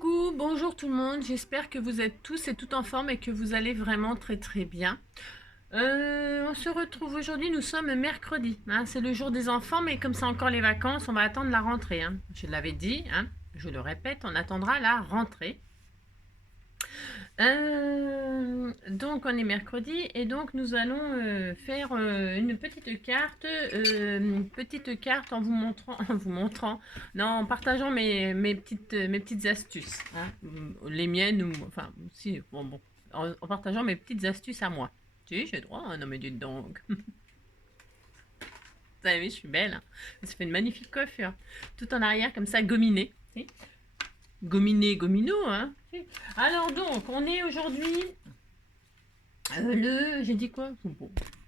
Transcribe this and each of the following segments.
Coucou, bonjour tout le monde, j'espère que vous êtes tous et toutes en forme et que vous allez vraiment très très bien. On se retrouve aujourd'hui, nous sommes mercredi, hein, c'est le jour des enfants, mais comme c'est encore les vacances, on va attendre la rentrée. Hein. Je l'avais dit, hein, je le répète, on attendra la rentrée. Donc on est mercredi et donc nous allons faire une petite carte en vous montrant, non, en partageant mes petites astuces, hein, les miennes ou enfin si bon, en partageant mes petites astuces à moi. Si j'ai droit, hein, non mais dites donc. Vous avez vu, je suis belle. Hein. Ça fait une magnifique coiffure, tout en arrière comme ça, gominé. Gominé, gomino, hein. Alors donc, on est aujourd'hui j'ai dit quoi?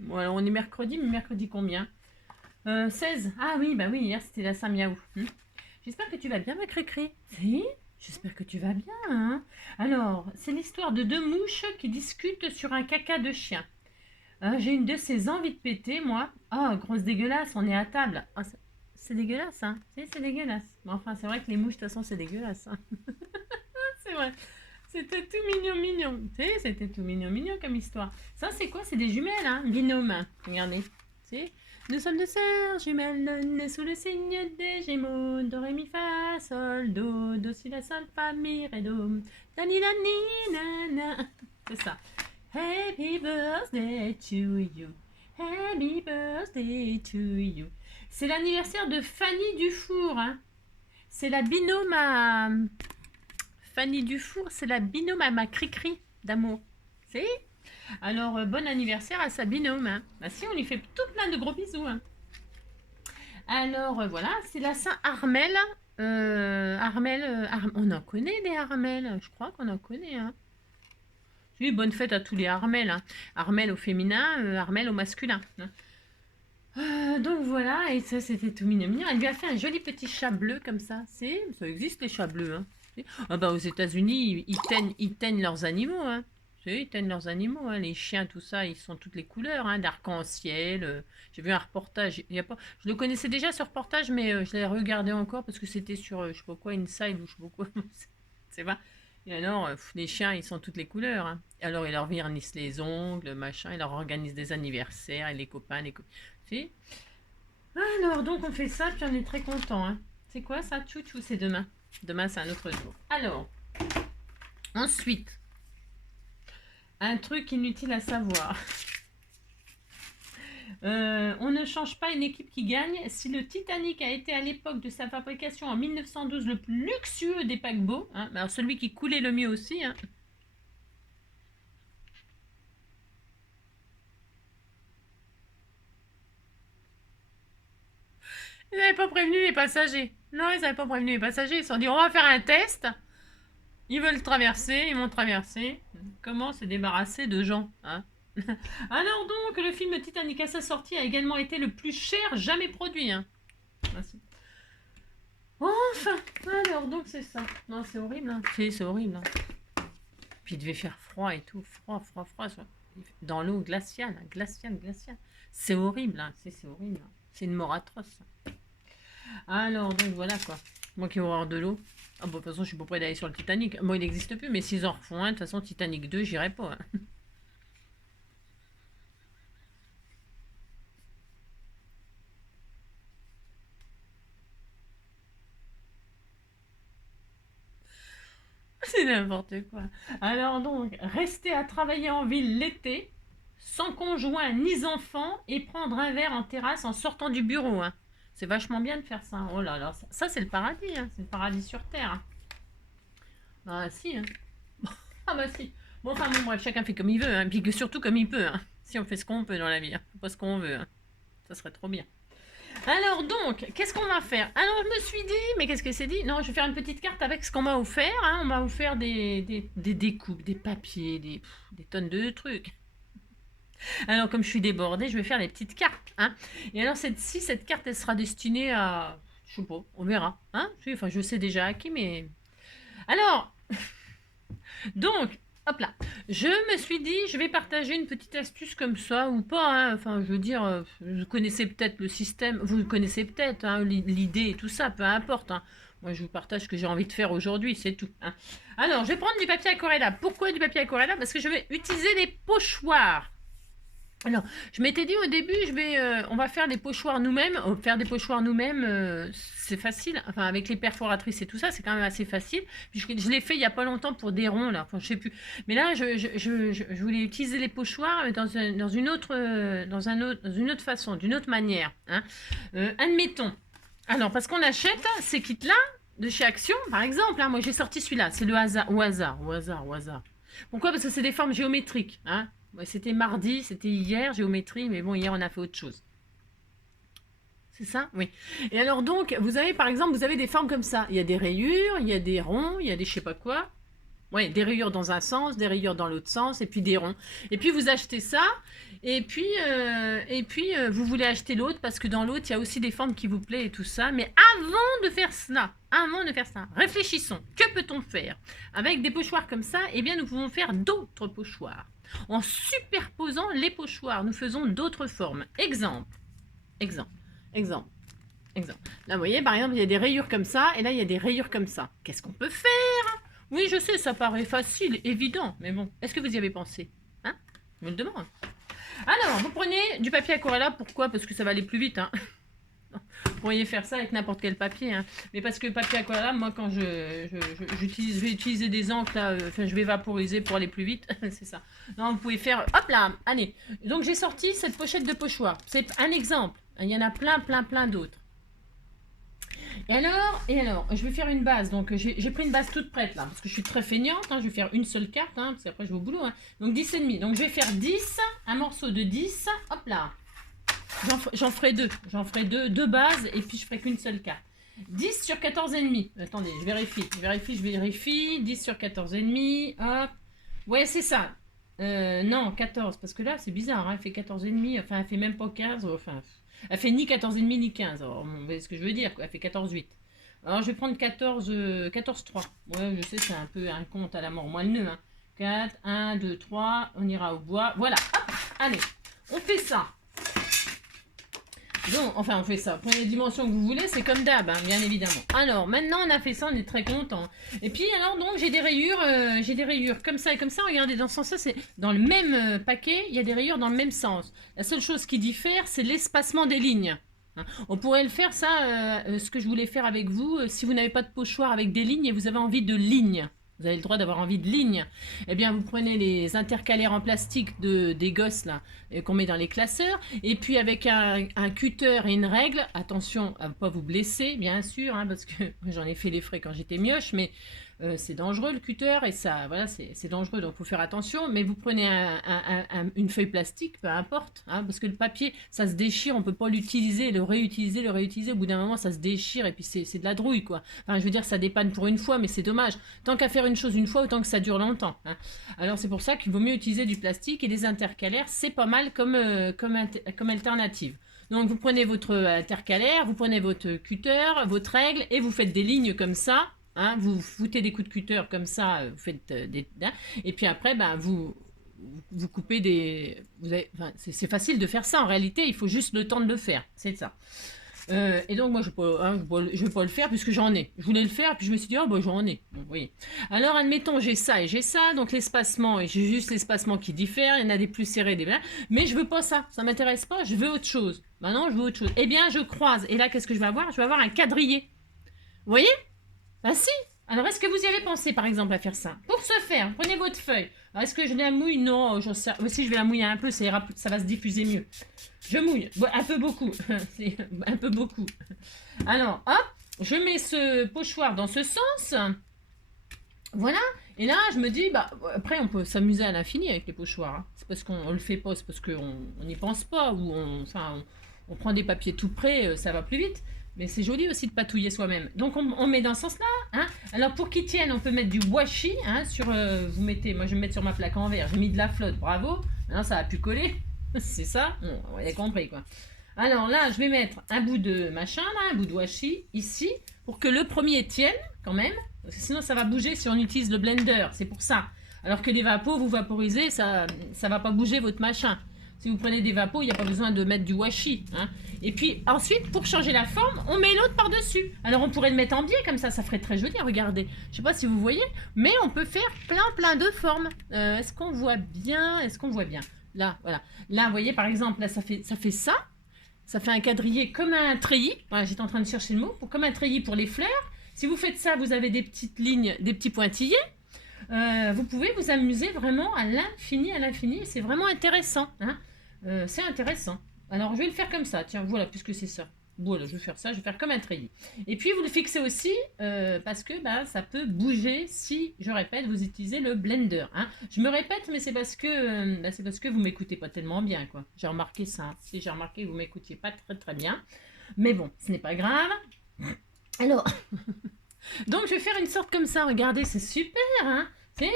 Bon, alors on est mercredi, mais mercredi combien? 16. Ah oui, bah oui, hier c'était la Saint-Miaou. J'espère que tu vas bien, ma Cricri. Si? J'espère que tu vas bien, hein. Alors, c'est l'histoire de deux mouches qui discutent sur un caca de chien. J'ai une de ces envies de péter, moi. Oh, grosse dégueulasse, on est à table. Ah, c'est dégueulasse, hein. Si, c'est dégueulasse. Mais enfin, c'est vrai que les mouches, de toute façon, c'est dégueulasse. Hein. C'est vrai. C'était tout mignon, mignon. Tu sais, c'était tout mignon, mignon comme histoire. Ça, c'est quoi? C'est des jumelles, hein? Binôme. Regardez. Tu sais, nous sommes deux sœurs jumelles nées sous le signe des Gémeaux. Do, ré, mi, fa, sol, do. Do, si, la, sol, fa, mi, ré, do. Dani, dani, nana. C'est ça. Happy birthday to you. Happy birthday to you. C'est l'anniversaire de Fanny Dufour, hein? C'est la binôme à... Fanny Dufour, c'est la binôme à ma Cricri d'amour. C'est Alors, bon anniversaire à sa binôme. Hein. Bah si, on lui fait tout plein de gros bisous. Hein. Alors, voilà, c'est la Saint-Armel. On en connaît des Armel. Je crois qu'on en connaît. Hein. Oui, bonne fête à tous les Armel. Hein. Armel au féminin, Armel au masculin. Hein. Donc voilà, et ça c'était tout mignon mignon. Elle lui a fait un joli petit chat bleu comme ça. Ça existe les chats bleus. Hein. Ah bah aux États-Unis, ils teignent leurs animaux. Hein. Ils teignent leurs animaux. Hein. Les chiens, tout ça, ils sont toutes les couleurs, hein, d'arc-en-ciel. J'ai vu un reportage. Il y a pas... Je le connaissais déjà ce reportage, mais je l'ai regardé encore parce que c'était sur, je sais pas quoi, Inside ou je sais pas quoi. C'est pas. Et alors, les chiens, ils sont toutes les couleurs. Hein. Alors, ils leur vernissent les ongles, machin. Ils leur organisent des anniversaires et les copains, les copines. Si. Alors, donc, on fait ça, puis on est très content. Hein. C'est quoi ça? Tchou-tchou, c'est demain. Demain, c'est un autre jour. Alors, ensuite, un truc inutile à savoir. On ne change pas une équipe qui gagne. Si le Titanic a été à l'époque de sa fabrication en 1912 le plus luxueux des paquebots, hein, alors celui qui coulait le mieux aussi, hein, ils n'avaient pas prévenu les passagers. Non, ils n'avaient pas prévenu les passagers. Ils se sont dit, on va faire un test. Ils veulent traverser, ils vont traverser. Comment se débarrasser de gens, hein? Alors donc, le film Titanic à sa sortie a également été le plus cher jamais produit. Hein. Merci. Enfin, alors donc c'est ça. Non, c'est horrible. Hein. C'est horrible. Hein. Puis il devait faire froid et tout. Froid. Dans l'eau glaciale. Glaciale. C'est horrible. Hein. C'est horrible. Hein. C'est une mort atroce. Alors donc voilà quoi. Moi qui ai horreur de l'eau. Ah bon, de toute façon, je suis pas prêt d'aller sur le Titanic. Bon, il n'existe plus, mais s'ils en refont un, de toute façon, Titanic 2, j'irai pas. Hein. C'est n'importe quoi. Alors donc, rester à travailler en ville l'été, sans conjoint ni enfant, et prendre un verre en terrasse en sortant du bureau. Hein. C'est vachement bien de faire ça. Oh là là, ça c'est le paradis. Hein. C'est le paradis sur Terre. Hein. Ah si. Hein. Ah bah si. Bon, enfin bon, bref, chacun fait comme il veut. Hein. Puis surtout comme il peut. Hein. Si on fait ce qu'on peut dans la vie. Hein. Pas ce qu'on veut. Hein. Ça serait trop bien. Alors donc, qu'est-ce qu'on va faire? Alors je me suis dit, mais qu'est-ce que c'est dit? Non, je vais faire une petite carte avec ce qu'on m'a offert. Hein. On m'a offert des découpes, des papiers, des tonnes de trucs. Alors comme je suis débordée, je vais faire les petites cartes. Hein. Et alors cette carte, elle sera destinée à... Je sais pas, on verra. Hein. Enfin, je sais déjà à qui, mais... Alors, donc, hop là. Je me suis dit, je vais partager une petite astuce comme ça, ou pas. Hein. Enfin, je veux dire, vous connaissez peut-être le système, vous le connaissez peut-être, hein, l'idée et tout ça, peu importe. Hein. Moi, je vous partage ce que j'ai envie de faire aujourd'hui, c'est tout. Hein. Alors, je vais prendre du papier aquarella. Pourquoi du papier aquarella? Parce que je vais utiliser des pochoirs. Alors, je m'étais dit au début, on va faire des pochoirs nous-mêmes. Faire des pochoirs nous-mêmes, c'est facile. Enfin, avec les perforatrices et tout ça, c'est quand même assez facile. Puis je l'ai fait il n'y a pas longtemps pour des ronds, là. Enfin, je sais plus. Mais là, je voulais utiliser les pochoirs dans une autre façon, d'une autre manière. Hein. Admettons. Alors, parce qu'on achète ces kits-là de chez Action, par exemple. Hein, moi, j'ai sorti celui-là. C'est le hasard. Au hasard. Pourquoi? Parce que c'est des formes géométriques. Hein. Ouais, c'était mardi, c'était hier, géométrie, mais bon, hier, on a fait autre chose. C'est ça? Oui. Et alors donc, vous avez, par exemple, vous avez des formes comme ça. Il y a des rayures, il y a des ronds, il y a des je sais pas quoi. Ouais, des rayures dans un sens, des rayures dans l'autre sens, et puis des ronds. Et puis, vous achetez ça, et puis vous voulez acheter l'autre, parce que dans l'autre, il y a aussi des formes qui vous plaisent et tout ça. Mais avant de faire cela, réfléchissons. Que peut-on faire? Avec des pochoirs comme ça, eh bien, nous pouvons faire d'autres pochoirs. En superposant les pochoirs, nous faisons d'autres formes. Exemple. Là, vous voyez, par exemple, il y a des rayures comme ça, et là, il y a des rayures comme ça. Qu'est-ce qu'on peut faire? Oui, je sais, ça paraît facile, évident, mais bon, est-ce que vous y avez pensé? Hein? Je me le demande. Alors, vous prenez du papier aquarella, pourquoi? Parce que ça va aller plus vite, hein. Vous pourriez faire ça avec n'importe quel papier, hein. Mais parce que le papier aquarella, moi, quand je vais utiliser des encres, là, je vais vaporiser pour aller plus vite, c'est ça. Non, vous pouvez faire, hop là, allez. Donc, j'ai sorti cette pochette de pochoir. C'est un exemple. Il y en a plein d'autres. Et alors, je vais faire une base. Donc, j'ai pris une base toute prête, là, parce que je suis très feignante. Hein, je vais faire une seule carte, hein, parce qu'après, je vais au boulot. Hein. Donc, 10,5. Donc, je vais faire 10, un morceau de 10, hop là. J'en ferai deux bases, et puis je ferai qu'une seule carte. 10 sur 14,5. Attendez, je vérifie. 10 sur 14,5, hop. Ouais, c'est ça. Non, 14, parce que là, c'est bizarre, hein, elle fait 14,5, enfin, elle fait même pas 15, enfin, elle fait ni 14,5 ni 15, alors, vous voyez ce que je veux dire, quoi, elle fait 14,8. Alors, je vais prendre 14,3. Ouais, je sais, c'est un peu un compte à la mort, moi le nœud, hein. 4, 1, 2, 3, on ira au bois, voilà, hop, allez, on fait ça. Donc, enfin, on fait ça. Prenez les dimensions que vous voulez, c'est comme d'hab, hein, bien évidemment. Alors, maintenant, on a fait ça, on est très content. Et puis, alors, donc, j'ai des rayures comme ça et comme ça. Regardez, dans ce sens-là, c'est dans le même paquet, il y a des rayures dans le même sens. La seule chose qui diffère, c'est l'espacement des lignes. Hein. On pourrait le faire, ça, ce que je voulais faire avec vous, si vous n'avez pas de pochoir avec des lignes et vous avez envie de lignes. Vous avez le droit d'avoir envie de lignes. Eh bien, vous prenez les intercalaires en plastique des gosses là qu'on met dans les classeurs. Et puis, avec un cutter et une règle, attention à ne pas vous blesser, bien sûr, hein, parce que j'en ai fait les frais quand j'étais mioche, mais c'est dangereux le cutter et ça, voilà, c'est dangereux, donc il faut faire attention. Mais vous prenez une feuille plastique, peu importe, hein, parce que le papier, ça se déchire, on ne peut pas l'utiliser, le réutiliser. Au bout d'un moment, ça se déchire et puis c'est de la drouille, quoi. Enfin, je veux dire, ça dépanne pour une fois, mais c'est dommage. Tant qu'à faire une chose une fois, autant que ça dure longtemps. Hein. Alors, c'est pour ça qu'il vaut mieux utiliser du plastique et des intercalaires, c'est pas mal comme alternative. Donc, vous prenez votre intercalaire, vous prenez votre cutter, votre règle et vous faites des lignes comme ça. Hein, vous foutez des coups de cutter comme ça, vous faites des... Et puis après, ben, vous coupez des... Enfin, c'est facile de faire ça, en réalité, il faut juste le temps de le faire, c'est ça. Et donc, moi, je ne vais pas le faire puisque j'en ai. Je voulais le faire, puis je me suis dit, oh, bah, j'en ai. Bon, oui. Alors, admettons, j'ai ça et j'ai ça. Donc, l'espacement, et j'ai juste l'espacement qui diffère. Il y en a des plus serrés, des... Mais je veux pas ça. Ça m'intéresse pas. Je veux autre chose. Maintenant, je veux autre chose. Eh bien, je croise. Et là, qu'est-ce que je vais avoir? Je vais avoir un quadrillé. Vous voyez? Ah si. Alors, est-ce que vous y avez pensé, par exemple, à faire ça? Pour ce faire, prenez votre feuille. Alors, est-ce que je la mouille? Non, j'en sais... Si je vais la mouiller un peu, ça va se diffuser mieux. Je mouille. Bon, un peu beaucoup. C'est un peu beaucoup. Alors, hop, je mets ce pochoir dans ce sens. Voilà. Et là, je me dis, bah, après, on peut s'amuser à l'infini avec les pochoirs. Hein. C'est parce qu'on le fait pas, c'est parce qu'on n'y pense pas, ou on prend des papiers tout près, ça va plus vite. Mais c'est joli aussi de patouiller soi-même. Donc, on met dans ce sens-là. Hein. Alors, pour qu'ils tiennent, on peut mettre du washi. Hein, vous mettez, moi, je vais me mettre sur ma plaque en verre. J'ai mis de la flotte, bravo. Maintenant, ça a pu coller. C'est ça. Bon, on a compris, quoi. Alors là, je vais mettre un bout de machin, là, un bout de washi, ici, pour que le premier tienne, quand même. Parce que sinon, ça va bouger si on utilise le blender. C'est pour ça. Alors que les vapos, vous vaporisez, ça va pas bouger votre machin. Si vous prenez des vapos, il n'y a pas besoin de mettre du washi. Hein. Et puis ensuite, pour changer la forme, on met l'autre par-dessus. Alors on pourrait le mettre en biais comme ça ferait très joli, regardez. Je ne sais pas si vous voyez, mais on peut faire plein de formes. Est-ce qu'on voit bien? Est-ce qu'on voit bien? Là, voilà. Là, vous voyez, par exemple, là, ça fait ça. Ça fait un quadrillé comme un treillis. Voilà, j'étais en train de chercher le mot. Comme un treillis pour les fleurs. Si vous faites ça, vous avez des petites lignes, des petits pointillés. Vous pouvez vous amuser vraiment à l'infini, c'est vraiment intéressant. Hein. C'est intéressant. Alors, je vais le faire comme ça. Tiens, voilà, puisque c'est ça. Voilà, je vais faire ça, je vais faire comme un treillis. Et puis, vous le fixez aussi parce que ça peut bouger si, je répète, vous utilisez le blender. Hein. Je me répète, mais c'est parce que vous m'écoutez pas tellement bien, quoi. J'ai remarqué ça. Si j'ai remarqué que vous m'écoutiez pas très bien. Mais bon, ce n'est pas grave. Alors, donc je vais faire une sorte comme ça. Regardez, c'est super, hein.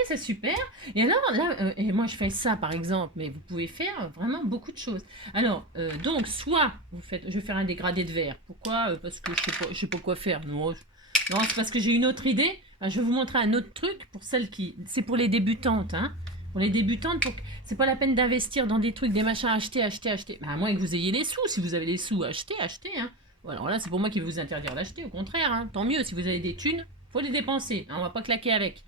C'est super. Et alors, là, et moi je fais ça par exemple, mais vous pouvez faire vraiment beaucoup de choses. Alors, donc, soit vous faites, je vais faire un dégradé de verre. Pourquoi? Parce que je sais pas quoi faire. Non, c'est parce que j'ai une autre idée. Alors, je vais vous montrer un autre truc pour celles qui, c'est pour les débutantes, hein. Pour les débutantes, c'est pas la peine d'investir dans des trucs, des machins, acheter. Bah, à moins que vous ayez les sous. Si vous avez les sous, achetez, hein. Voilà, alors là, c'est pour moi qui vais vous interdire d'acheter, au contraire. Hein. Tant mieux, si vous avez des thunes, faut les dépenser. Hein, on va pas claquer avec.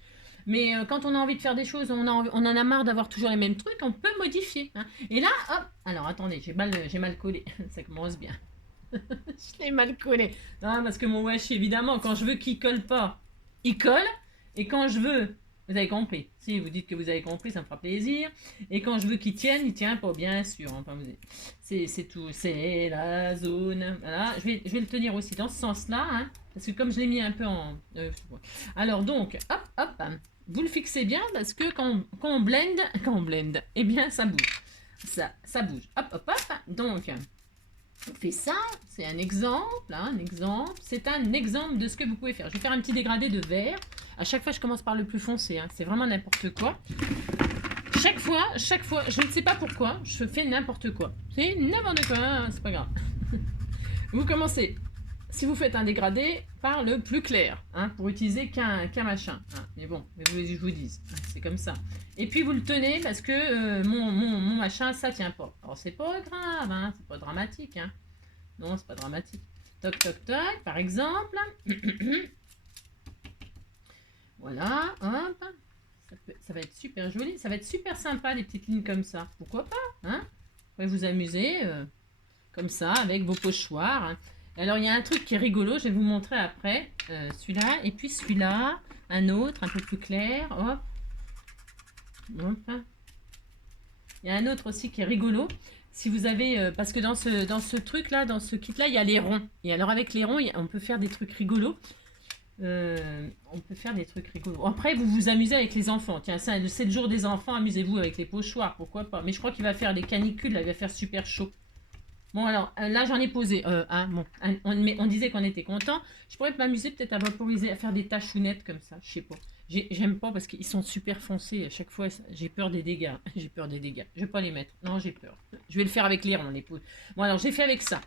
Mais quand on a envie de faire des choses, on en a marre d'avoir toujours les mêmes trucs, on peut modifier. Hein. Et là, hop, alors attendez, j'ai mal collé, ça commence bien. Je l'ai mal collé. Non, parce que mon washi, évidemment, quand je veux qu'il colle pas, il colle. Et quand je veux, vous avez compris. Si vous dites que vous avez compris, ça me fera plaisir. Et quand je veux qu'il tienne, il tient pas, bien sûr. Enfin, c'est tout. C'est la zone. Voilà. Je vais le tenir aussi dans ce sens-là. Hein, parce que comme je l'ai mis un peu en... alors donc, hop. Vous le fixez bien parce que quand on blende, eh bien ça bouge. Ça bouge. Hop. Donc, on fait ça. C'est un exemple. Hein, c'est un exemple de ce que vous pouvez faire. Je vais faire un petit dégradé de vert. À chaque fois, je commence par le plus foncé. Hein, c'est vraiment n'importe quoi. Chaque fois, je ne sais pas pourquoi, je fais n'importe quoi. C'est n'importe quoi, hein, c'est pas grave. Vous commencez, si vous faites un dégradé, par le plus clair, hein, pour utiliser qu'un machin. Hein. Mais bon, je vous dis, c'est comme ça. Et puis vous le tenez parce que mon machin, ça tient pas. Alors c'est pas grave, hein, c'est pas dramatique. Hein. Non, c'est pas dramatique. Toc, par exemple. Voilà, hop. Ça va être super joli. Ça va être super sympa, les petites lignes comme ça. Pourquoi pas, hein? Vous pouvez vous amuser comme ça, avec vos pochoirs. Hein. Alors, il y a un truc qui est rigolo. Je vais vous montrer après. Celui-là. Et puis celui-là. Un autre, un peu plus clair. Hop. Il y a un autre aussi qui est rigolo. Si vous avez... parce que dans ce truc-là, dans ce kit-là, il y a les ronds. Et alors, avec les ronds, on peut faire des trucs rigolos. Après, vous vous amusez avec les enfants. Tiens, c'est le 7 jours des enfants. Amusez-vous avec les pochoirs, pourquoi pas. Mais je crois qu'il va faire des canicules, là, il va faire super chaud. Bon, alors, là, j'en ai posé. On disait qu'on était content. Je pourrais m'amuser peut-être à vaporiser, à faire des tachounettes comme ça. Je sais pas. J'aime pas parce qu'ils sont super foncés. À chaque fois, j'ai peur des dégâts. Je vais pas les mettre. Non, j'ai peur. Je vais le faire avec les ronds, les poules. Bon, alors, j'ai fait avec ça.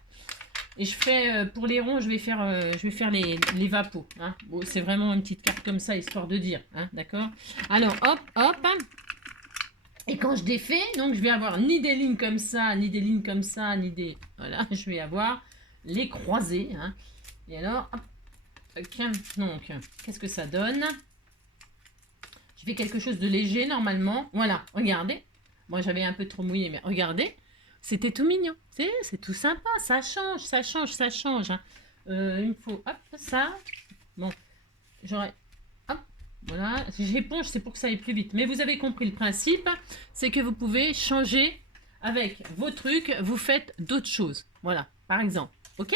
Et je fais, pour les ronds, je vais faire les vapos. Hein. Bon, c'est vraiment une petite carte comme ça, histoire de dire. Hein, d'accord? Alors, hop. Et quand je défais, donc je vais avoir ni des lignes comme ça, ni des lignes comme ça, ni des... Voilà, je vais avoir les croisés. Hein. Et alors, hop. Donc, qu'est-ce que ça donne? Je fais quelque chose de léger, normalement. Voilà, regardez. Moi, j'avais un peu trop mouillé, mais regardez. C'était tout mignon. C'est tout sympa. Ça change. Hein. Il me faut, hop, ça. Bon, j'aurais... Hop, voilà. J'éponge, c'est pour que ça aille plus vite. Mais vous avez compris le principe. C'est que vous pouvez changer avec vos trucs. Vous faites d'autres choses. Voilà, par exemple. OK?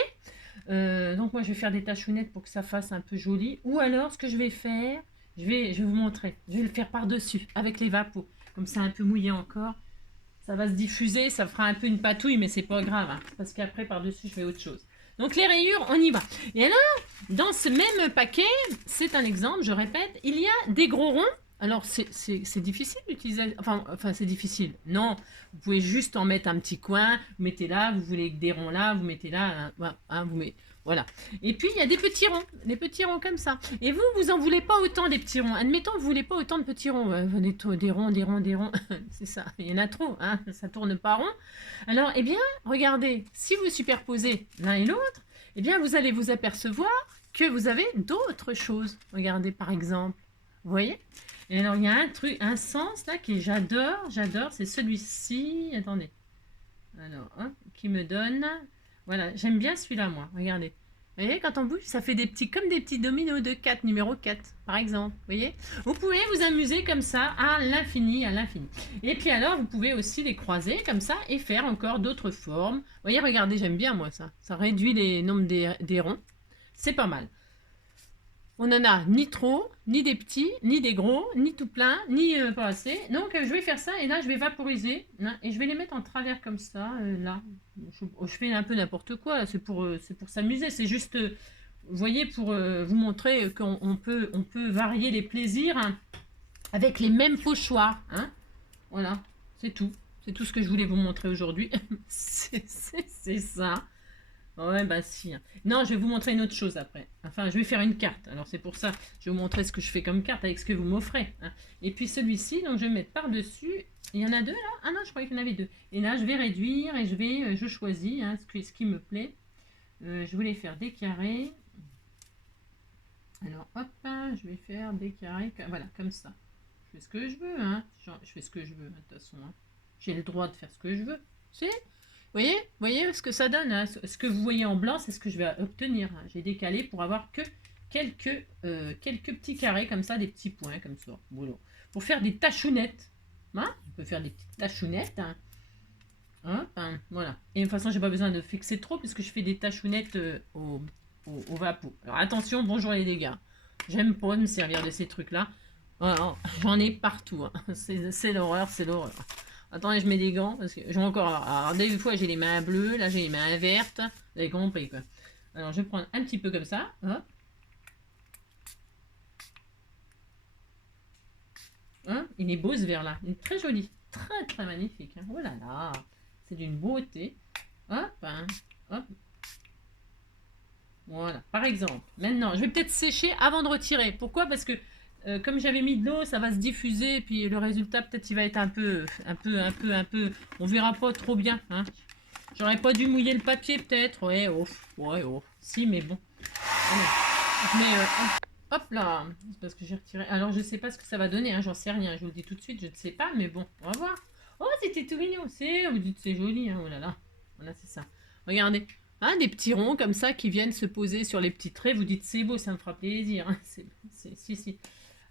Donc, moi, je vais faire des tachounettes pour que ça fasse un peu joli. Ou alors, ce que je vais faire... Je vais vous montrer. Je vais le faire par-dessus, avec les vapos. Comme ça, un peu mouillé encore. Ça va se diffuser, ça fera un peu une patouille, mais c'est pas grave. Hein, parce qu'après, par-dessus, je fais autre chose. Donc, les rayures, on y va. Et alors, dans ce même paquet, c'est un exemple, je répète, il y a des gros ronds. Alors, c'est difficile d'utiliser... Enfin, c'est difficile. Non, vous pouvez juste en mettre un petit coin. Vous mettez là, vous voulez des ronds là, vous mettez là. Hein, vous Voilà. Et puis, il y a des petits ronds comme ça. Et vous, vous en voulez pas autant des petits ronds. Admettons que vous voulez pas autant de petits ronds. Des ronds, des ronds, des ronds. C'est ça. Il y en a trop, hein. Ça tourne pas rond. Alors, eh bien, regardez. Si vous superposez l'un et l'autre, eh bien, vous allez vous apercevoir que vous avez d'autres choses. Regardez, par exemple. Vous voyez? Et alors, il y a un truc, un sens là que j'adore. C'est celui-ci. Attendez. Alors, hop, qui me donne... Voilà, j'aime bien celui-là, moi. Regardez. Vous voyez, quand on bouge, ça fait des petits, comme des petits dominos de 4, numéro 4, par exemple. Vous voyez? Vous pouvez vous amuser comme ça à l'infini, à l'infini. Et puis alors, vous pouvez aussi les croiser comme ça et faire encore d'autres formes. Vous voyez, regardez, j'aime bien, moi, ça. Ça réduit les nombres des ronds. C'est pas mal. On n'en a ni trop, ni des petits, ni des gros, ni tout plein, ni pas assez. Donc je vais faire ça et là je vais vaporiser hein, et je vais les mettre en travers comme ça. Là, je fais un peu n'importe quoi. C'est pour s'amuser. C'est juste, vous voyez, pour vous montrer qu'on peut varier les plaisirs hein, avec les mêmes pochoirs. Hein. Voilà, c'est tout. C'est tout ce que je voulais vous montrer aujourd'hui. c'est ça. Ouais, bah si. Non, je vais vous montrer une autre chose après. Enfin, je vais faire une carte. Alors, c'est pour ça, je vais vous montrer ce que je fais comme carte avec ce que vous m'offrez. Hein. Et puis celui-ci, donc je vais mettre par-dessus. Il y en a deux là? Ah non, je croyais qu'il y en avait deux. Et là, je vais réduire et je choisis hein, ce qui me plaît. Je voulais faire des carrés. Alors, hop, je vais faire des carrés. Voilà, comme ça. Je fais ce que je veux. Hein. Je fais ce que je veux, de toute façon. Hein. J'ai le droit de faire ce que je veux. C'est voyez ce que ça donne hein. Ce que vous voyez en blanc, c'est ce que je vais obtenir. Hein. J'ai décalé pour avoir que quelques petits carrés comme ça, des petits points comme ça. Voilà. Pour faire des tachounettes. Hein, on peut faire des petites tachounettes. Hein. Hein, voilà. Et de toute façon, j'ai pas besoin de fixer trop puisque je fais des tachounettes au vapeau. Alors attention, bonjour les dégâts. J'aime pas me servir de ces trucs-là. Voilà, j'en ai partout. Hein. C'est l'horreur, c'est l'horreur. Attendez, je mets des gants parce que j'ai encore. Alors, des fois, j'ai les mains bleues, là, j'ai les mains vertes. Vous avez compris quoi. Alors, je vais prendre un petit peu comme ça. Hop. Hein, il est beau ce verre là. Il est très joli. Très, très magnifique. Hein. Oh là là. C'est d'une beauté. Hop. Hein. Hop. Voilà. Par exemple. Maintenant, je vais peut-être sécher avant de retirer. Pourquoi? Parce que comme j'avais mis de l'eau, ça va se diffuser, puis le résultat peut-être il va être un peu, on verra pas trop bien. Hein. J'aurais pas dû mouiller le papier peut-être, ouais, oh, si, mais bon. Allez, je mets, hop là, c'est parce que j'ai retiré. Alors je sais pas ce que ça va donner, hein, j'en sais rien, je vous le dis tout de suite, je ne sais pas, mais bon, on va voir. Oh, c'était tout mignon, vous dites c'est joli, hein, oh là là, voilà c'est ça. Regardez. Hein, des petits ronds comme ça qui viennent se poser sur les petits traits, vous dites c'est beau, ça me fera plaisir. Hein. Si.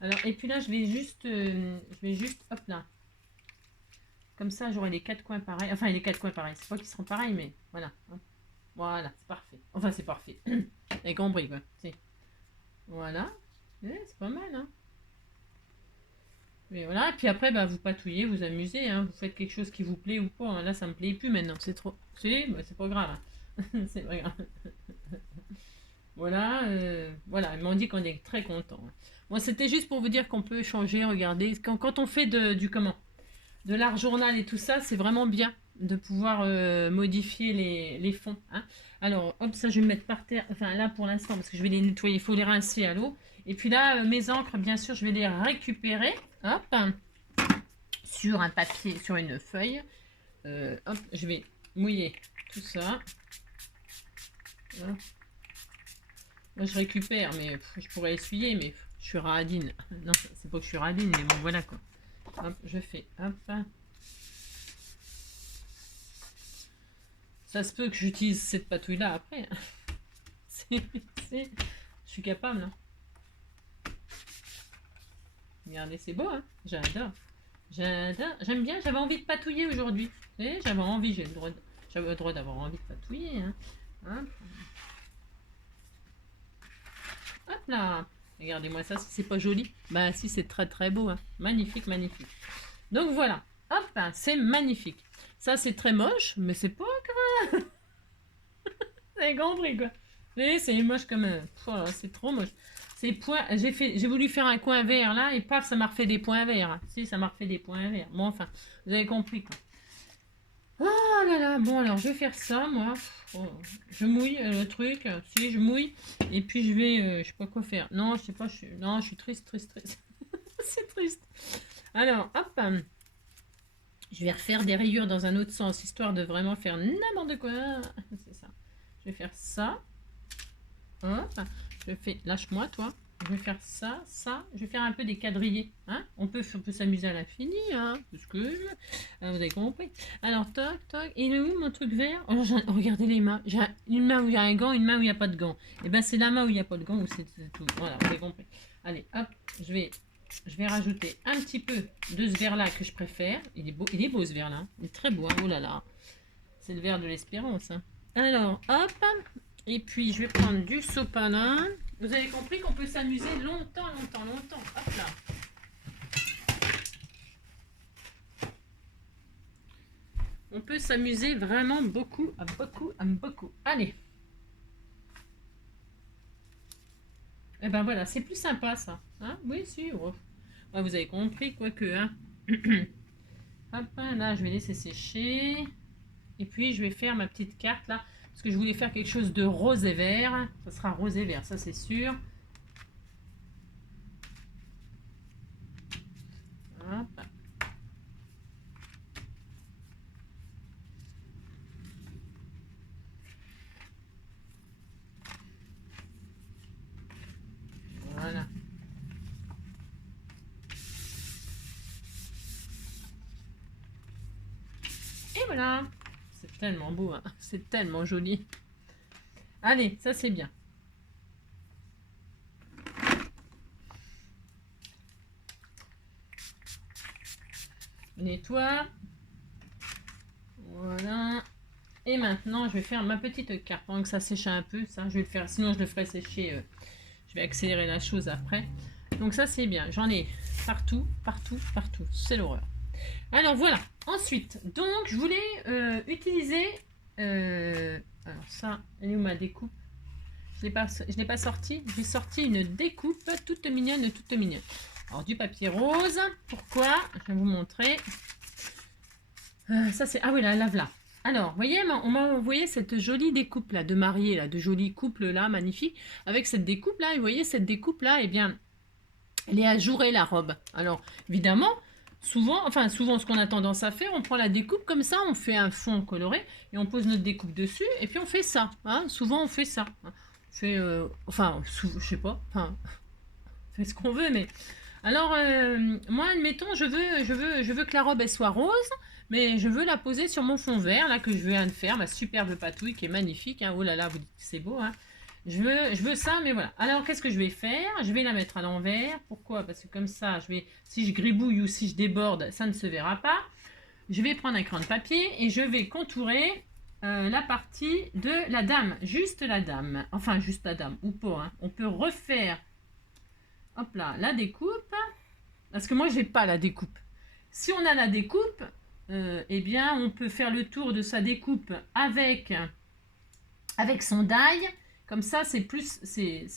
Alors, et puis là, je vais juste, hop là. Comme ça, j'aurai les quatre coins pareils. Enfin, les quatre coins pareils. C'est pas qu'ils seront pareils, mais voilà. Hein. Voilà, c'est parfait. Enfin, c'est parfait. Vous avez compris, quoi. Voilà. C'est pas mal, hein. Et voilà. Et puis après, bah, vous patouillez, vous amusez. Hein. Vous faites quelque chose qui vous plaît ou pas. Hein. Là, ça me plaît plus maintenant. C'est trop. Bah, c'est pas grave. Hein. C'est pas grave. Voilà, voilà, ils m'ont dit qu'on est très content. Bon, c'était juste pour vous dire qu'on peut changer, regardez, quand on fait de l'art journal et tout ça, c'est vraiment bien de pouvoir modifier les fonds. Hein. Alors, hop, ça je vais me mettre par terre, enfin là pour l'instant, parce que je vais les nettoyer, il faut les rincer à l'eau. Et puis là, mes encres, bien sûr, je vais les récupérer, hop, sur un papier, sur une feuille. Hop, je vais mouiller tout ça. Hop. Moi, je récupère, mais je pourrais essuyer, mais je suis radine. Non, c'est pas que je suis radine, mais bon, voilà quoi. Hop, je fais, hop. Ça se peut que j'utilise cette patouille-là après. Je suis capable. Hein. Regardez, c'est beau, hein. J'adore. J'aime bien, j'avais envie de patouiller aujourd'hui. J'avais envie, j'avais le droit d'avoir envie de patouiller. Hein. Hop. Hop là. Regardez-moi ça, si c'est pas joli. Bah si, c'est très très beau. Hein. Magnifique, magnifique. Donc voilà. Hop, hein, c'est magnifique. Ça, c'est très moche, mais c'est pas grave. C'est compris, quoi. C'est moche comme... Oh, c'est trop moche. Ces points... J'ai voulu faire un coin vert, là, et paf, ça m'a refait des points verts. Si, ça m'a refait des points verts. Bon, enfin, vous avez compris, quoi. Oh là là, bon alors je vais faire ça, moi. Oh, je mouille le truc, si je mouille, et puis je vais, je sais pas quoi faire. Non, je sais pas, non, je suis triste, triste, triste. C'est triste. Alors, hop, je vais refaire des rayures dans un autre sens, histoire de vraiment faire n'importe quoi. C'est ça. Je vais faire ça. Hop, je fais, lâche-moi toi. Je vais faire ça, ça. Je vais faire un peu des quadrillés. Hein, on peut s'amuser à l'infini. Hein, parce que vous avez compris. Alors, toc, toc. Il est où mon truc vert? Oh, regardez les mains. J'ai une main où il y a un gant, une main où il n'y a pas de gant. Et bien, c'est la main où il n'y a pas de gant où c'est tout. Voilà, vous avez compris. Allez, hop. Je vais rajouter un petit peu de ce vert là que je préfère. Il est beau ce vert là. Il est très beau. Hein. Oh là là. C'est le vert de l'espérance. Hein. Alors, hop. Et puis, je vais prendre du sopalin. Vous avez compris qu'on peut s'amuser longtemps, longtemps, longtemps. Hop là. On peut s'amuser vraiment beaucoup, beaucoup, beaucoup. Allez. Et ben voilà, c'est plus sympa ça. Hein, oui, si. Oh. Ouais, vous avez compris, quoique. Hein. Hop, là, je vais laisser sécher. Et puis, je vais faire ma petite carte là. Parce que je voulais faire quelque chose de rose et vert. Ça sera rose et vert, ça c'est sûr. Hop. Voilà. Et voilà. C'est tellement beau, hein. C'est tellement joli. Allez, ça c'est bien. Nettoie. Voilà. Et maintenant, je vais faire ma petite carte. Pendant que ça sèche un peu, ça, je vais le faire. Sinon, je le ferai sécher. Je vais accélérer la chose après. Donc ça, c'est bien. J'en ai partout, partout, partout. C'est l'horreur. Alors voilà. Ensuite, donc, je voulais utiliser... alors ça, elle est où ma découpe? Je ne l'ai pas sorti. J'ai sorti une découpe toute mignonne, toute mignonne. Alors, du papier rose. Pourquoi? Je vais vous montrer. Ça, c'est... Ah oui, la lave là. Alors, vous voyez, on m'a envoyé cette jolie découpe là, de mariée, là, de jolie couple là, magnifique. Avec cette découpe là, et vous voyez, cette découpe là, eh bien, elle est ajourée la robe. Alors, évidemment, souvent, ce qu'on a tendance à faire, on prend la découpe comme ça, on fait un fond coloré, et on pose notre découpe dessus, et puis on fait ça. Hein, souvent, on fait ça. Hein. On fait, je sais pas, on fait ce qu'on veut, mais... Alors, moi, admettons, je veux que la robe, elle soit rose, mais je veux la poser sur mon fond vert, là, que je viens de faire, ma superbe patouille qui est magnifique. Hein. Oh là là, vous dites que c'est beau. Hein. Je veux ça, mais voilà. Alors, qu'est-ce que je vais faire? Je vais la mettre à l'envers. Pourquoi? Parce que comme ça, si je gribouille ou si je déborde, ça ne se verra pas. Je vais prendre un crayon de papier et je vais contourer la partie de la dame. Juste la dame. Enfin, juste la dame, ou pas. Hein. On peut refaire, hop là, la découpe. Parce que moi, je n'ai pas la découpe. Si on a la découpe, eh bien, on peut faire le tour de sa découpe avec son die. Comme ça, c'est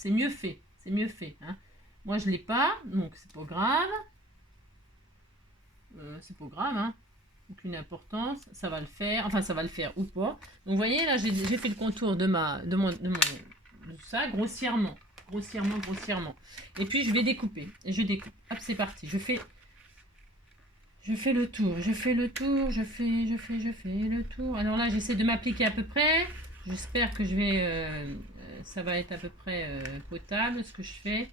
mieux fait. C'est mieux fait. Hein. Moi, je ne l'ai pas, donc c'est pas grave. C'est pas grave, hein. Aucune importance. Ça va le faire. Enfin, ça va le faire ou pas. Donc, vous voyez, là, j'ai fait le contour de ça grossièrement. Grossièrement. Et puis, je vais découper. Et je découpe. Hop, c'est parti. Je fais le tour, je fais le tour. Alors là, j'essaie de m'appliquer à peu près. J'espère que ça va être à peu près potable ce que je fais.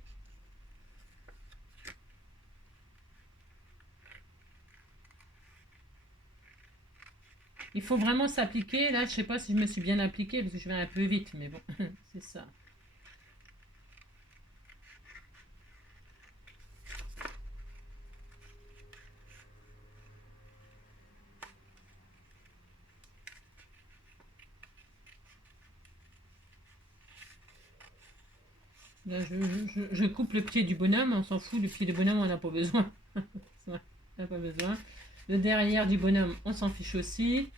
Il faut vraiment s'appliquer. Là, je sais pas si je me suis bien appliquée parce que je vais un peu vite, mais bon, c'est ça. Là, je coupe le pied du bonhomme, on s'en fout, le pied du bonhomme, on n'a pas besoin. On n'a pas besoin. Le derrière du bonhomme, on s'en fiche aussi.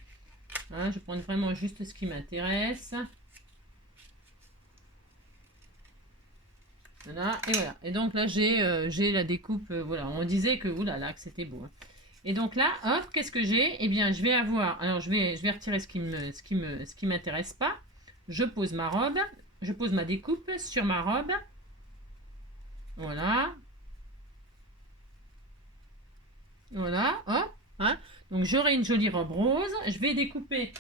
Hein, je prends vraiment juste ce qui m'intéresse. Voilà, et voilà. Et donc là, j'ai la découpe, voilà. On disait que, oulala, que c'était beau. Hein. Et donc là, hop, qu'est-ce que j'ai? Eh bien, je vais avoir... Alors, je vais retirer ce qui m'intéresse pas. Je pose ma robe. Je pose ma découpe sur ma robe. Voilà. Voilà, hop. Hein. Donc, j'aurai une jolie robe rose. Je vais découper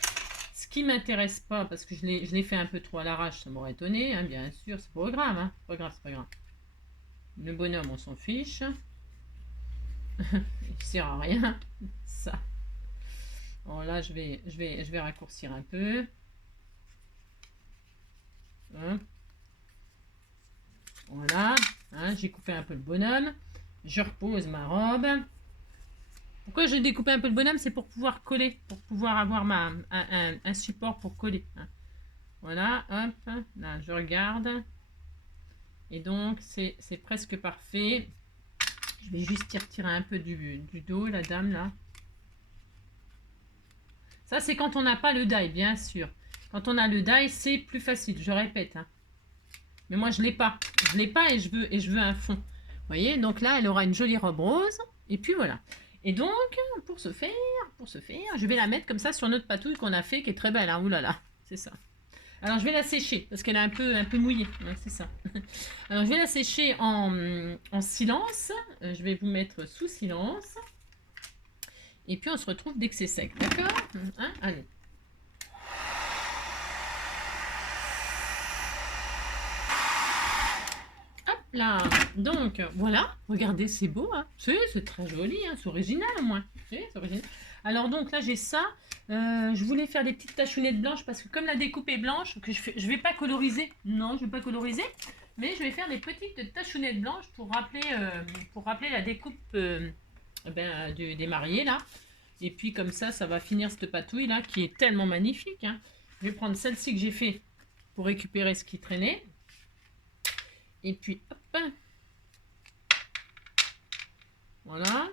ce qui m'intéresse pas parce que je l'ai fait un peu trop à l'arrache. Ça m'aurait étonné, hein, bien sûr. C'est pas grave, hein. Pas grave, c'est pas grave. Le bonhomme, on s'en fiche. Il sert à rien. Ça. Bon, là, je vais raccourcir un peu. Hein. Voilà. Hein, j'ai coupé un peu le bonhomme. Je repose ma robe. Pourquoi j'ai découpé un peu le bonhomme? C'est pour pouvoir coller. Pour pouvoir avoir un support pour coller. Hein. Voilà. Hop. Là, je regarde. Et donc, c'est presque parfait. Je vais juste y retirer un peu du dos, la dame, là. Ça, c'est quand on n'a pas le die, bien sûr. Quand on a le die, c'est plus facile, je répète. Hein. Mais moi, je ne l'ai pas. Je ne l'ai pas et je veux un fond. Vous voyez, donc là, elle aura une jolie robe rose. Et puis voilà. Et donc, pour ce faire, je vais la mettre comme ça sur notre patouille qu'on a fait, qui est très belle. Hein. Ouh là là, c'est ça. Alors, je vais la sécher, parce qu'elle est un peu mouillée. Ouais, c'est ça. Alors, je vais la sécher en silence. Je vais vous mettre sous silence. Et puis, on se retrouve dès que c'est sec. D'accord, hein? Allez. Hop là. Donc, voilà. Regardez, c'est beau. Hein? C'est très joli. Hein? C'est original, au moins. C'est original. Alors, donc, là, j'ai ça. Je voulais faire des petites tachounettes blanches parce que comme la découpe est blanche, que je vais pas coloriser. Non, je vais pas coloriser. Mais je vais faire des petites tachounettes blanches pour rappeler la découpe des mariés, là. Et puis comme ça va finir cette patouille là qui est tellement magnifique. Hein. Je vais prendre celle-ci que j'ai fait pour récupérer ce qui traînait. Et puis hop. Voilà.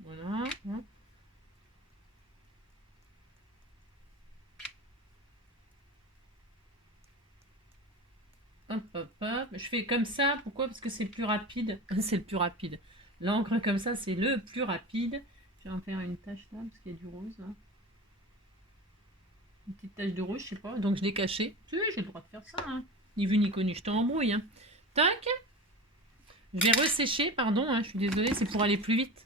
Voilà. Hop, hop, hop. Je fais comme ça. Pourquoi? Parce que c'est plus rapide. C'est le plus rapide. L'encre comme ça, c'est le plus rapide. Je vais en faire une tache là, parce qu'il y a du rose là. Une petite tache de rouge, je sais pas. Donc je l'ai caché. Tu sais, j'ai le droit de faire ça. Hein. Ni vu ni connu, je t'embrouille. Hein. Tac. Je vais ressécher, pardon. Hein, je suis désolée, c'est pour aller plus vite.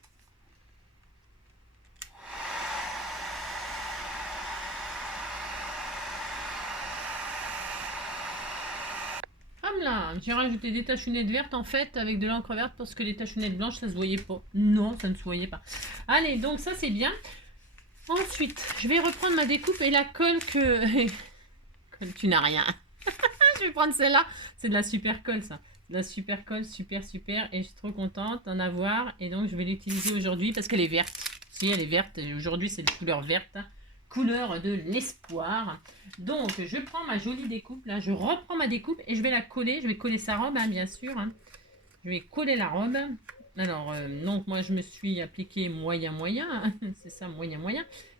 Là, j'ai rajouté des tachounettes vertes en fait avec de l'encre verte parce que les tachounettes blanches ça se voyait pas. Non, ça ne se voyait pas. Allez, donc ça c'est bien. Ensuite, je vais reprendre ma découpe et la colle que... Colle, tu n'as rien. Je vais prendre celle-là. C'est de la super colle ça. De la super colle, super. Et je suis trop contente d'en avoir. Et donc je vais l'utiliser aujourd'hui parce qu'elle est verte. Si, elle est verte. Aujourd'hui c'est de couleur verte. Couleur de l'espoir. Donc, je prends ma jolie découpe. Là, je reprends ma découpe et je vais la coller. Je vais coller sa robe, hein, bien sûr. Hein. Je vais coller la robe. Alors, donc, moi, je me suis appliqué moyen. Hein. C'est ça, moyen.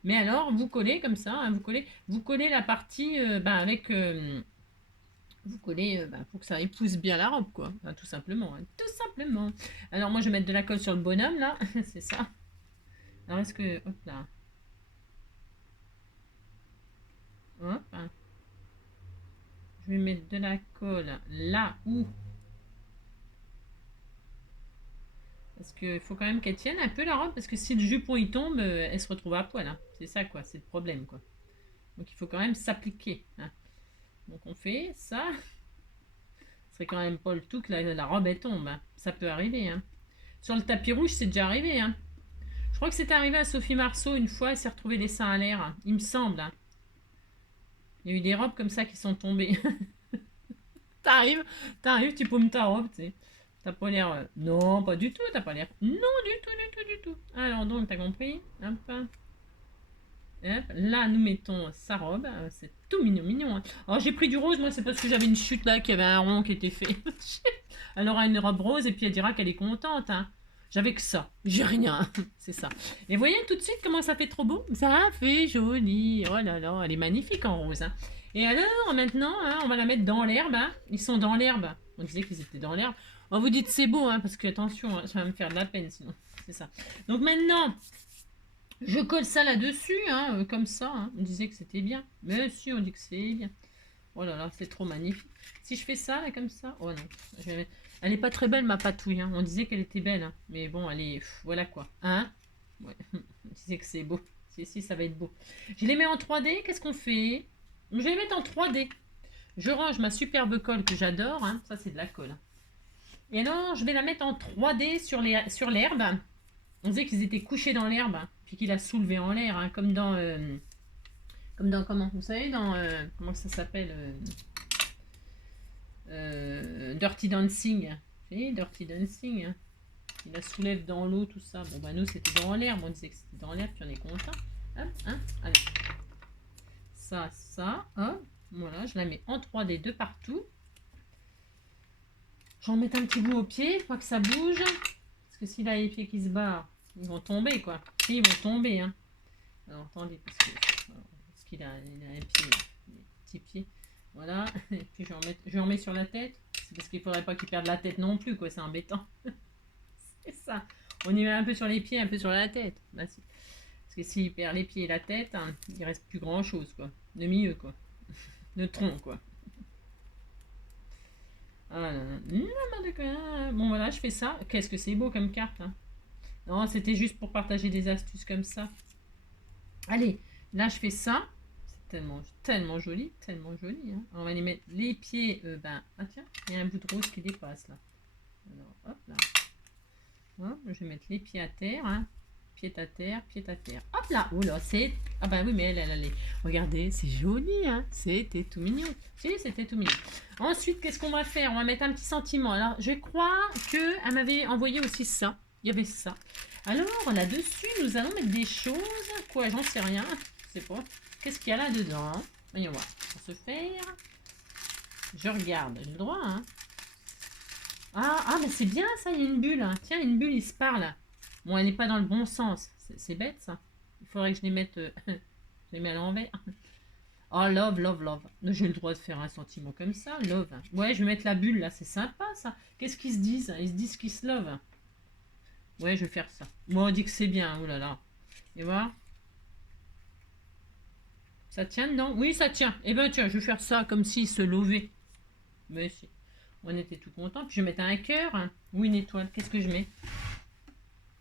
Mais alors, vous collez comme ça. Hein, vous collez la partie avec... vous collez pour que ça épouse bien la robe, quoi. Enfin, tout simplement. Hein, tout simplement. Alors, moi, je vais mettre de la colle sur le bonhomme, là. C'est ça. Alors, est-ce que... Hop là. Hop. Je vais mettre de la colle là où. Parce qu'il faut quand même qu'elle tienne un peu la robe. Parce que si le jupon il tombe, elle se retrouve à poil. Hein. C'est ça quoi, c'est le problème quoi. Donc il faut quand même s'appliquer. Hein. Donc on fait ça. Ce serait quand même pas le tout que la robe elle tombe. Hein. Ça peut arriver. Hein. Sur le tapis rouge, c'est déjà arrivé. Hein. Je crois que c'est arrivé à Sophie Marceau une fois. Elle s'est retrouvée les seins à l'air. Hein. Il me semble. Hein. Il y a eu des robes comme ça qui sont tombées. T'arrives, tu paumes ta robe, tu sais. T'as pas l'air... Non, pas du tout, t'as pas l'air... Non, du tout. Alors, donc, t'as compris? Hop. Hop. Là, nous mettons sa robe. C'est tout mignon. Hein. Alors, j'ai pris du rose, moi, c'est parce que j'avais une chute là, qu'il y avait un rond qui était fait. Elle aura une robe rose et puis elle dira qu'elle est contente, hein. J'avais que ça. J'ai rien. C'est ça. Et voyez tout de suite comment ça fait trop beau? Ça fait joli. Oh là là, elle est magnifique en rose. Hein. Et alors, maintenant, hein, on va la mettre dans l'herbe. Hein. Ils sont dans l'herbe. On disait qu'ils étaient dans l'herbe. Oh, vous dites c'est beau, hein, parce que attention, hein, ça va me faire de la peine sinon. C'est ça. Donc maintenant, je colle ça là-dessus, hein, comme ça. Hein. On disait que c'était bien. Mais si, on dit que c'est bien. Oh là là, c'est trop magnifique. Si je fais ça, là, comme ça... Oh non. Elle est pas très belle, ma patouille. Hein. On disait qu'elle était belle. Hein. Mais bon, elle est... voilà quoi. Hein? Ouais. On disait que c'est beau. Si, ça va être beau. Je les mets en 3D. Qu'est-ce qu'on fait? Je vais les mettre en 3D. Je range ma superbe colle que j'adore. Hein. Ça, c'est de la colle. Et alors, je vais la mettre en 3D sur l'herbe. On disait qu'ils étaient couchés dans l'herbe. Puis qu'il a soulevé en l'air. Hein, comme dans... comment? Vous savez, dans... comment ça s'appelle Dirty Dancing. Vous voyez, Dirty Dancing. Hein. Il la soulève dans l'eau, tout ça. Bon, bah nous, c'était dans l'herbe. On disait que c'était dans l'herbe, puis on est content. Hop, hein, allez. Ça, hop. Voilà, je la mets en 3D de partout. J'en mets un petit bout au pied, pas que ça bouge. Parce que s'il a les pieds qui se barrent, ils vont tomber, quoi. Si, ils vont tomber, hein. Alors, attendez, parce qu'il a les pieds, les petits pieds. Voilà. Et puis, je remets sur la tête. C'est parce qu'il faudrait pas qu'il perde la tête non plus, quoi. C'est embêtant. C'est ça. On y met un peu sur les pieds, un peu sur la tête. Là, parce que s'il perd les pieds et la tête, hein, il reste plus grand chose, quoi. Le milieu, quoi. Le tronc, quoi. Ah, bon, voilà, je fais ça. Qu'est-ce que c'est beau comme carte. Hein. Non, c'était juste pour partager des astuces comme ça. Allez, là, je fais ça. C'est tellement joli, tellement joli. Hein. On va les mettre les pieds. Ah tiens, il y a un bout de rose qui dépasse là. Alors, hop là. Hop, je vais mettre les pieds à terre. Hein. Pied à terre, pied à terre. Hop là, oh là, c'est... Ah bah oui, mais elle est... Regardez, c'est joli, hein. C'était tout mignon. Si, c'était tout mignon. Ensuite, qu'est-ce qu'on va faire? On va mettre un petit sentiment. Alors, je crois qu'elle m'avait envoyé aussi ça. Il y avait ça. Alors, là-dessus, nous allons mettre des choses. Quoi, j'en sais rien. Je sais pas. Qu'est-ce qu'il y a là-dedans? Voyons voir. Pour se faire... Je regarde. J'ai le droit, hein. Ah, mais c'est bien ça, il y a une bulle. Hein. Tiens, une bulle, il se parle. Bon, elle n'est pas dans le bon sens. C'est bête, ça. Il faudrait que je les mette... je les mets à l'envers. Oh, love, love, love. J'ai le droit de faire un sentiment comme ça, love. Ouais, je vais mettre la bulle, là. C'est sympa, ça. Qu'est-ce qu'ils se disent? Ils se disent qu'ils se love. Ouais, je vais faire ça. Moi, on dit que c'est bien. Oh là là. Et voir. Ça tient dedans? Oui, ça tient. Eh ben, tiens, je vais faire ça comme s'il se levait. Mais si. On était tout content. Puis je vais mettre un cœur. Hein, ou une étoile. Qu'est-ce que je mets?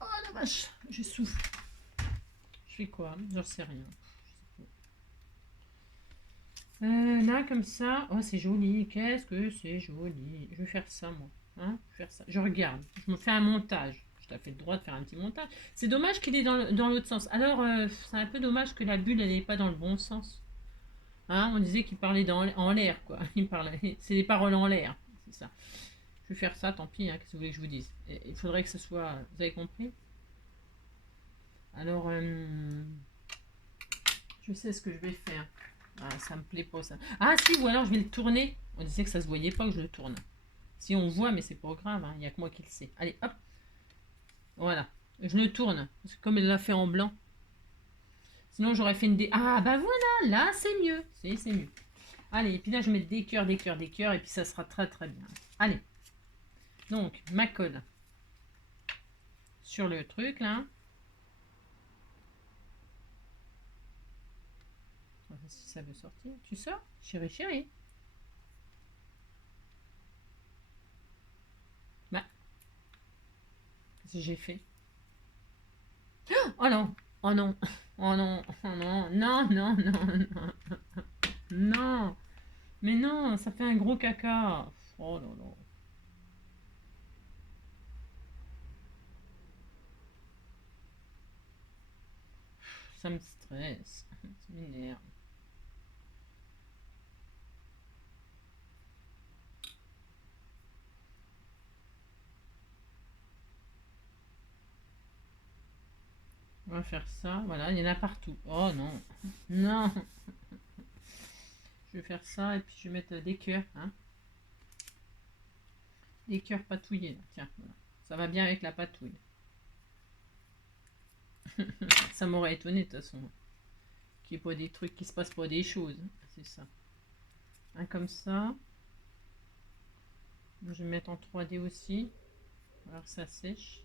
Oh la vache, je souffle. Je fais quoi? J'en sais rien. Là, comme ça. Oh, c'est joli. Qu'est-ce que c'est joli. Je vais faire ça, moi. Hein, je vais faire ça. Je regarde. Je me fais un montage. Je t'ai fait le droit de faire un petit montage. C'est dommage qu'il est dans l'autre sens. Alors, c'est un peu dommage que la bulle, elle n'est pas dans le bon sens. Hein, on disait qu'il parlait en l'air, quoi. C'est des paroles en l'air. C'est ça. Je vais faire ça, tant pis. Hein, qu'est-ce que vous voulez que je vous dise? Il faudrait que ce soit... Vous avez compris? Alors, je sais ce que je vais faire. Ah, ça me plaît pas ça. Ah si, ou alors je vais le tourner. On disait que ça se voyait pas que je le tourne. Si on voit, mais c'est pas grave, il n'y a que moi qui le sais. Allez, hop. Voilà. Je le tourne. Parce que comme elle l'a fait en blanc. Sinon j'aurais fait une Ah bah voilà, là c'est mieux. C'est mieux. Allez, et puis là je vais mettre des cœurs, des cœurs, des cœurs. Et puis ça sera très très bien. Allez. Donc, ma colle. Sur le truc là. Si ça veut sortir. Tu sors? Chérie, chérie. Bah. Qu'est-ce que j'ai fait? Oh non! Oh non! Oh non! Oh non! Non, non, non, non! Non! Mais non, ça fait un gros caca! Oh là là! Ça me stresse. Ça m'énerve. On va faire ça. Voilà, il y en a partout. Oh non. Non. Je vais faire ça et puis je vais mettre des cœurs. Hein. Des cœurs patouillés. Là. Tiens, voilà. Ça va bien avec la patouille. Ça m'aurait étonné de toute façon. Qu'il n'y ait pas des trucs, qui se passent pas des choses. C'est ça. Un comme ça. Je vais mettre en 3D aussi. Alors que ça sèche.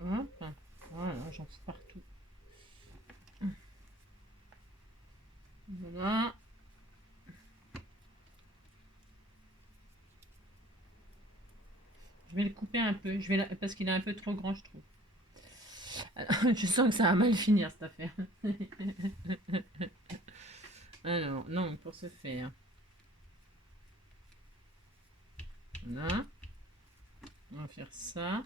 Hop. Voilà, j'en fais partout. Voilà. Je vais le couper un peu. Parce qu'il est un peu trop grand, je trouve. Alors, je sens que ça va mal finir cette affaire. Alors, non, pour ce faire. Voilà. On va faire ça.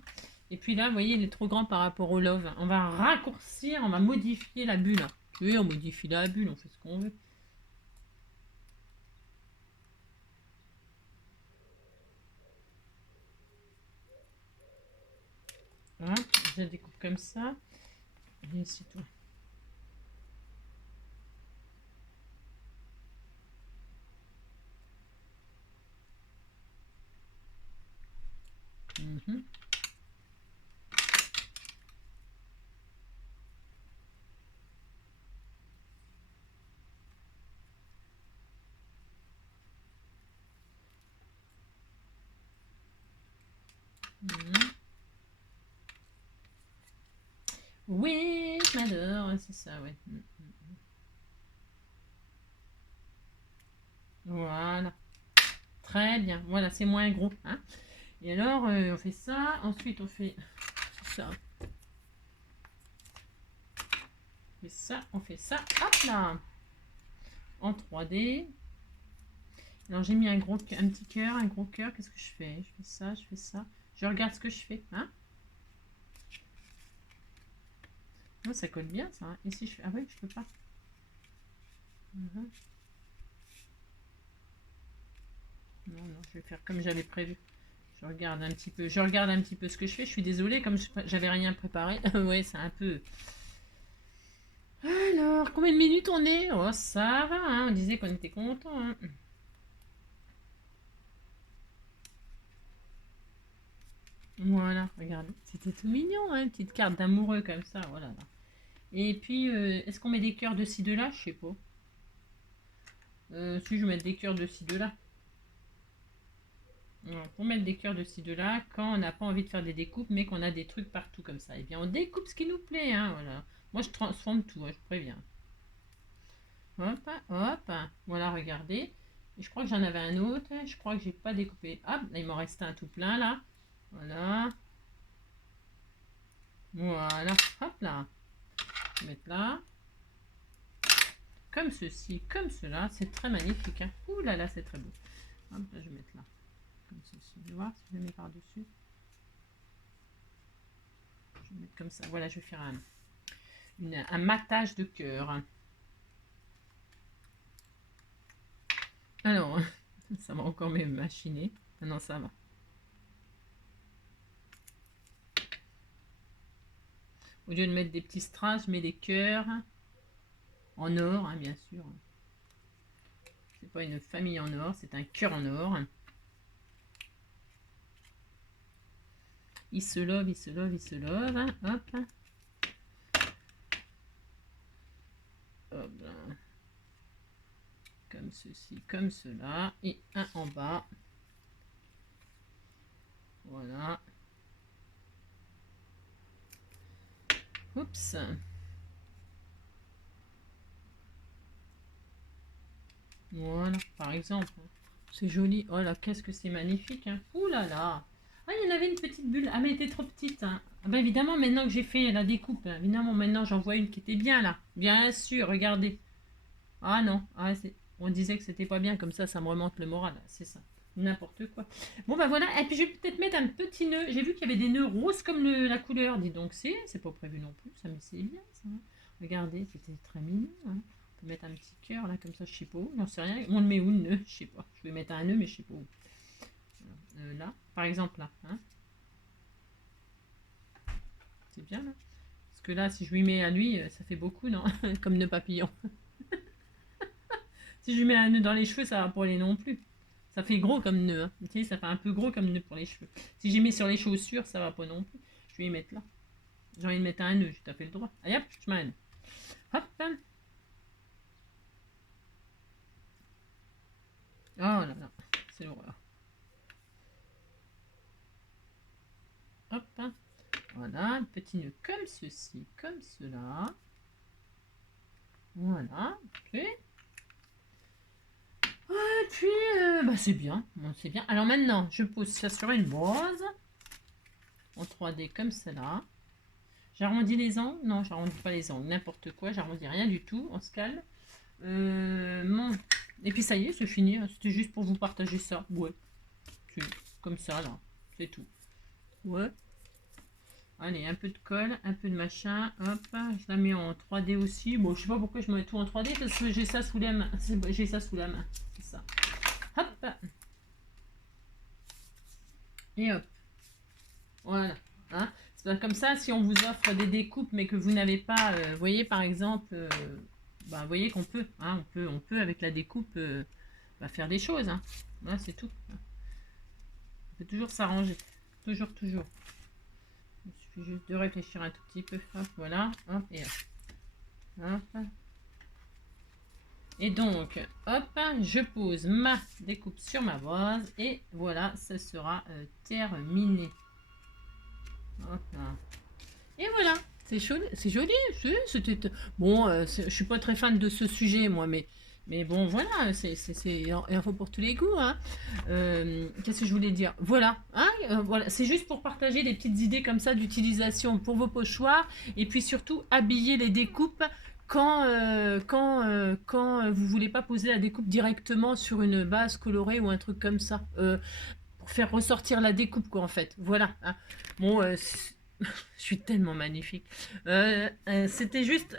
Et puis là, vous voyez, il est trop grand par rapport au love. On va raccourcir, on va modifier la bulle. Oui, on modifie la bulle, on fait ce qu'on veut. Voilà, je la découpe comme ça. Et c'est tout. Mhm. Mhm. Oui, je m'adore, c'est ça, ouais. Voilà. Très bien. Voilà, c'est moins gros. Hein. Et alors, on fait ça. Ensuite, on fait ça. On fait ça, on fait ça. Hop là. En 3D. Alors, j'ai mis un petit cœur, un gros cœur. Qu'est-ce que je fais? Je fais ça, je fais ça. Je regarde ce que je fais. Hein. Non, ça colle bien, ça. Hein. Et si je fais... Ah oui, je peux pas. Non, non, je vais faire comme j'avais prévu. Je regarde un petit peu. Je regarde un petit peu ce que je fais. Je suis désolée, comme j'avais rien préparé. Ouais, c'est un peu... Alors, combien de minutes on est? Oh, ça va, hein. On disait qu'on était content. Hein. Voilà, regardez. C'était tout mignon, hein, une petite carte d'amoureux comme ça. Voilà. Et puis, est-ce qu'on met des cœurs de ci, de là? Je sais pas. Si je vais mettre des cœurs de ci, de là. Alors, pour mettre des cœurs de ci, de là, quand on n'a pas envie de faire des découpes, mais qu'on a des trucs partout comme ça. Eh bien, on découpe ce qui nous plaît, hein, voilà. Moi, je transforme tout, hein, je préviens. Hop, hop. Voilà, regardez. Et je crois que j'en avais un autre. Je crois que j'ai pas découpé. Hop, là, il m'en restait un tout plein, là. Voilà. Voilà. Hop là. Je vais mettre là. Comme ceci, comme cela. C'est très magnifique. Hein. Ouh là là, c'est très beau. Hop, là, je vais mettre là. Comme ceci. Je vais voir si je le mets par-dessus. Je vais mettre comme ça. Voilà, je vais faire un matage de cœur. Alors, ça va encore me machiner. Non, ça va. Au lieu de mettre des petits strass, je mets des cœurs. En or, hein, bien sûr. C'est pas une famille en or, c'est un cœur en or. Il se love, il se love, il se love. Hein, hop. Hop là. Comme ceci, comme cela. Et un en bas. Voilà. Oups. Voilà, par exemple. C'est joli. Oh là, qu'est-ce que c'est magnifique. Hein. Ouh là là. Ah, il y en avait une petite bulle. Ah, mais elle était trop petite. Hein. Ah, ben évidemment, maintenant que j'ai fait la découpe, hein, évidemment, maintenant j'en vois une qui était bien là. Bien sûr, regardez. Ah non, ah, on disait que c'était pas bien, comme ça me remonte le moral. C'est ça. N'importe quoi. Bon, bah voilà. Et puis je vais peut-être mettre un petit nœud. J'ai vu qu'il y avait des nœuds roses comme la couleur. Dis donc, c'est pas prévu non plus. Ça, mais c'est bien ça. Regardez, c'était très mignon. Hein. On peut mettre un petit cœur là, comme ça, je sais pas où. J'en sais rien. On le met où le nœud? Je sais pas. Je vais mettre un nœud, mais je sais pas où. Là, par exemple là. Hein. C'est bien là. Parce que là, si je lui mets à lui, ça fait beaucoup, non? Comme nœud papillon. Si je lui mets un nœud dans les cheveux, ça va pas aller non plus. Ça fait gros comme nœud. Hein. Tu sais, ça fait un peu gros comme nœud pour les cheveux. Si j'y mets sur les chaussures, ça va pas non plus. Je vais y mettre là. J'ai envie de mettre un nœud, j'ai tout à fait le droit. Allez hop, je mets un nœud. Hop. Oh c'est l'horreur. Hop, hein. Voilà, un petit nœud comme ceci, comme cela. Voilà, ok. Et puis, bah c'est bien, bon, c'est bien. Alors maintenant, je pose ça sur une base en 3D comme cela. J'arrondis les angles. Non, j'arrondis pas les angles, n'importe quoi, j'arrondis rien du tout, on se calme. Et puis ça y est, c'est fini, hein. C'était juste pour vous partager ça. Ouais, c'est comme ça là, c'est tout. Ouais. Allez, un peu de colle, un peu de machin, hop, je la mets en 3D aussi. Bon, je sais pas pourquoi je mets tout en 3D, parce que j'ai ça sous la main. J'ai ça sous la main, c'est ça. Hop. Et hop. Voilà. Hein, c'est pas comme ça, si on vous offre des découpes, mais que vous n'avez pas, vous voyez, par exemple, bah, vous voyez qu'on peut, hein, on peut avec la découpe bah, faire des choses. Hein. Voilà, c'est tout. On peut toujours s'arranger. Toujours, toujours. Il suffit juste de réfléchir un tout petit peu. Hop, voilà. Hop, et hop. Hop. Et donc, hop, je pose ma découpe sur ma vase. Et voilà, ça sera terminé. Hop. Et voilà. C'est joli. C'était bon. Je suis pas très fan de ce sujet, moi, mais bon, voilà, c'est info pour tous les goûts. Hein. Qu'est-ce que je voulais dire? Voilà, hein, voilà. C'est juste pour partager des petites idées comme ça d'utilisation pour vos pochoirs et puis surtout habiller les découpes quand vous voulez pas poser la découpe directement sur une base colorée ou un truc comme ça. Pour faire ressortir la découpe, quoi, en fait. Voilà. Hein. Bon, je suis tellement magnifique. C'était juste...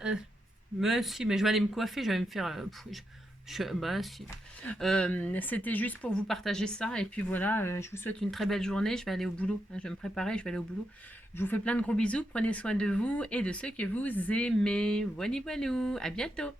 mais si, mais je vais aller me coiffer, je vais me faire... bah si. C'était juste pour vous partager ça. Et puis voilà, je vous souhaite une très belle journée. Je vais aller au boulot. Hein, je vais me préparer, je vais aller au boulot. Je vous fais plein de gros bisous. Prenez soin de vous et de ceux que vous aimez. Voilà, voilà. À bientôt.